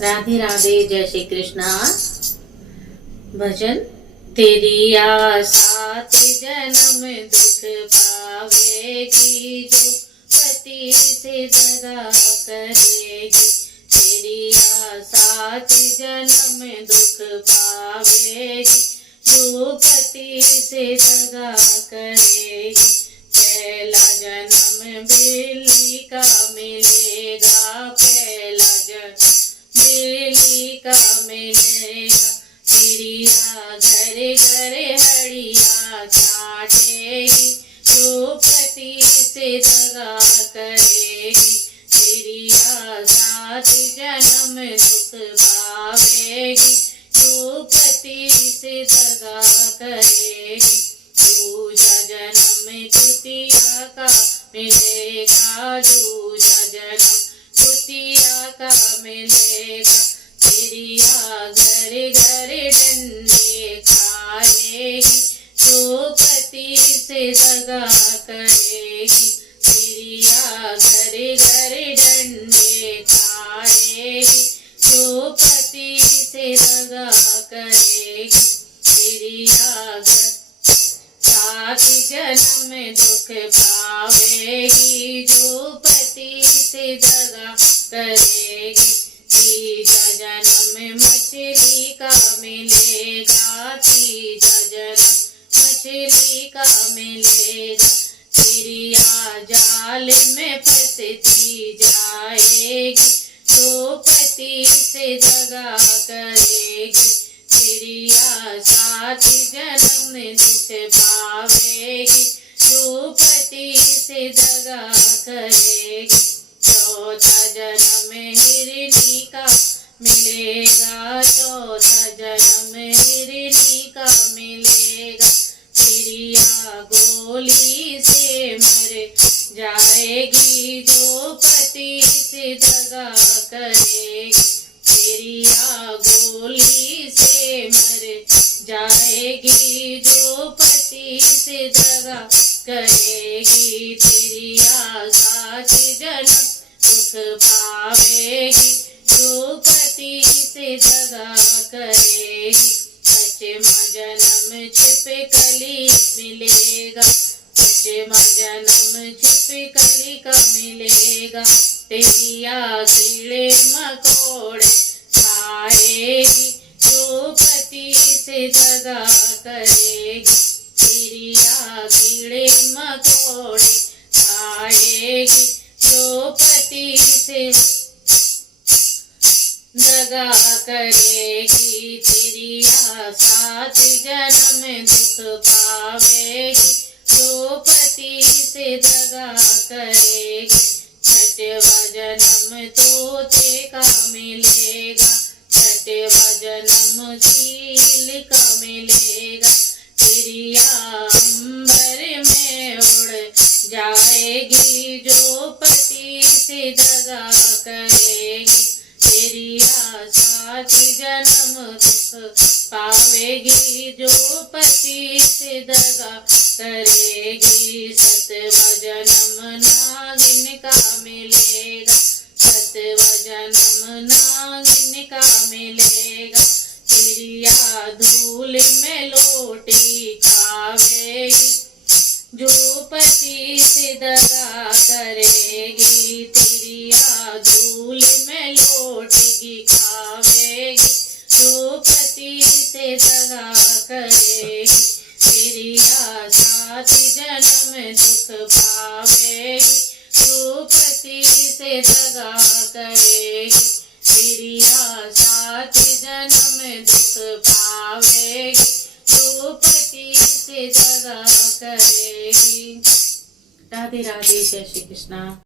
राधे राधे, जय श्री कृष्णा। भजन। तेरी आशा जन्म दुख पावेगी, जो पति से दगा करेगी। तेरी आशा जन्म दुख पावेगी, जो पति से दगा करेगी। पहला जन्म बिल्ली का मिलेगा, पहला जन्म बिल्ली का मिलेगा। चिड़िया घरे घरे हड़िया छाटेगी, जो पति से दगा करेगी। चिड़िया सात जन्म दुख पावेगी, जो पति से दगा करेगी। दूजा जन्म कुतिया का मिलेगा, दूजा जन्म कुतिया का मिलेगा। चिड़िया घरे घरे डंडे खाएगी, जो पति से दगा करेगी। चिड़िया घरे घरे डंडे खाएगी, जो पति से दगा करेगी। चिड़िया सात जन्म दुख पावेगी, जो पति से दगा करेगी। तीजा जन्म मछली का मिलेगा, तीजा जन्म मछली का मिलेगा। चिड़िया जाल में फंसती जाएगी, जो पति से दगा करेगी। चिड़िया सात जन्म दुख पावेगी, जो पति से दगा करेगी। चौथा जन्म हिरनी का मिलेगा, चौथा जन्म हिरनी का मिलेगा। चिड़िया गोली से मर जाएगी, जो पति से दगा करेगी। चिड़िया गोली से मर जाएगी, जो पति से दगा करेगी। चिड़िया सात जन्म दुख पावेगी, जो पति से दगा करेगी। पचमा जन्म छिपकली मिलेगा, पचमा जन्म छिपकली का मिलेगा। चिड़िया कीड़े मकोड़े खाएगी, जो पति से दगा करेगी। चिड़िया कीड़े मकोड़े खाएगी, जो पति से दगा करेगी। चिड़िया सात जन्म दुख पावेगी, जो पति से दगा करेगी। छठवा जन्म तोते का मिलेगा, छठवा जन्म चील का मिलेगा। चिड़िया अंबर में उड़ जाएगी, जो पति से दगा करेगी। चिड़िया सात जन्म दुख पावेगी, जो पति से दगा करेगी। सतवा जन्म नागिन का मिलेगा, सतवा जन्म नागिन का मिलेगा। चिड़िया धूल में लोटी खावेगी, जो पति से दगा करेगी। चिड़िया धूल में लोटी खावेगी, जो पति से दगा करेगी। चिड़िया सात जन्म दुख पावेगी, जो पति से दगा करेगी। चिड़िया सात जन्म दुख पावेगी, जो पति से दगा करेगी। राधे राधे, जय श्री कृष्णा।